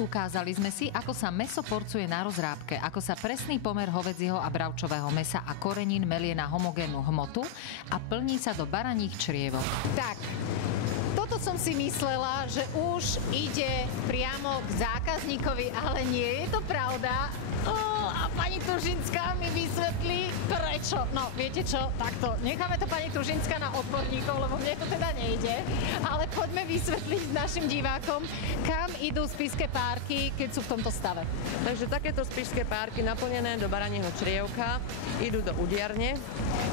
Ukázali sme si, ako sa mäso porcuje na rozrábke, ako sa presný pomer hovädzieho a bravčového mäsa a korenín melie na homogénnu hmotu a plní sa do baraních črievok. Tak, toto som si myslela, že už ide priamo k zákazníkovi, ale nie je to pravda. A pani Tužinská mi vysvetlí, prečo. No, viete čo, takto, necháme to pani Tužinská na odborníkov, lebo mne to teda nejde. Ale poďme vysvetliť našim divákom, kam idú spišské párky, keď sú v tomto stave. Takže takéto spišské párky naplnené do baranieho črievka idú do udiarne,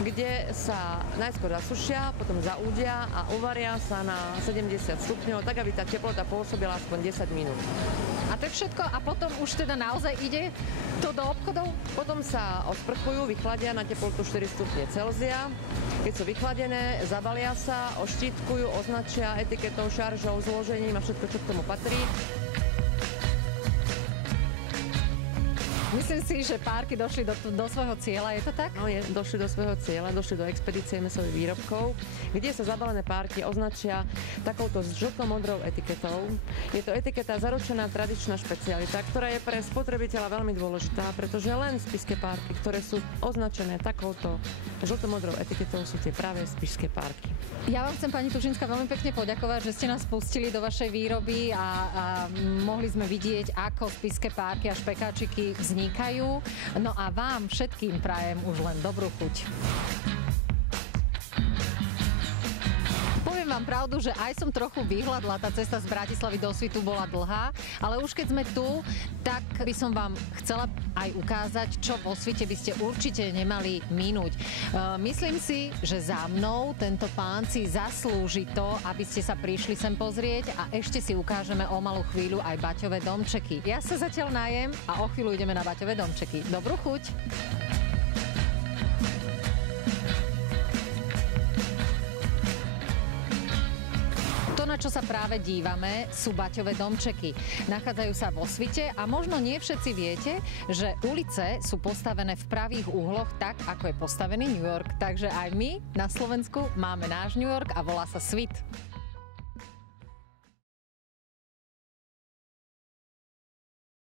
kde sa najskôr zasušia, potom zaúdia a uvaria sa na 70 stupňov, tak aby tá teplota pôsobila aspoň 10 minút. A to je všetko a potom už teda naozaj ide to do obchodov? Potom sa osprchujú, vychladia na teplotu 4 stupne Celzia. Keď sú vychladené, zabalia sa, oštítkujú, označia etiketou, šaržou, zložením a všetko, čo k tomu patrí. Myslím si, že párky došli do svojho cieľa, je to tak? No, došli do svojho cieľa, došli do expedície mäsových výrobkov, kde sa zabalené párky označia takouto žlto-modrou etiketou. Je to etiketa zaručená tradičná špecialita, ktorá je pre spotrebiteľa veľmi dôležitá, pretože len spišské párky, ktoré sú označené takouto žlto-modrou etiketou, sú tie práve spišské párky. Ja vám chcem, pani Tužinská, veľmi pekne poďakovať, že ste nás pustili do vašej výroby a mohli sme vidieť, ako spišské párky a špekáčiky vznikajú. No a vám všetkým prajem už len dobrú chuť. Poviem vám pravdu, že aj som trochu vyhľadla. Tá cesta z Bratislavy do Svitu bola dlhá, ale už keď sme tu, tak by som vám chcela aj ukázať, čo vo Svite by ste určite nemali minúť. Myslím si, že za mnou tento pán si zaslúži to, aby ste sa prišli sem pozrieť a ešte si ukážeme o malú chvíľu aj Baťové domčeky. Ja sa zatiaľ najem a o chvíľu ideme na Baťové domčeky. Dobrú chuť! Na čo sa práve dívame, sú Baťové domčeky. Nachádzajú sa vo Svite a možno nie všetci viete, že ulice sú postavené v pravých úhloch tak, ako je postavený New York. Takže aj my na Slovensku máme náš New York a volá sa Svit.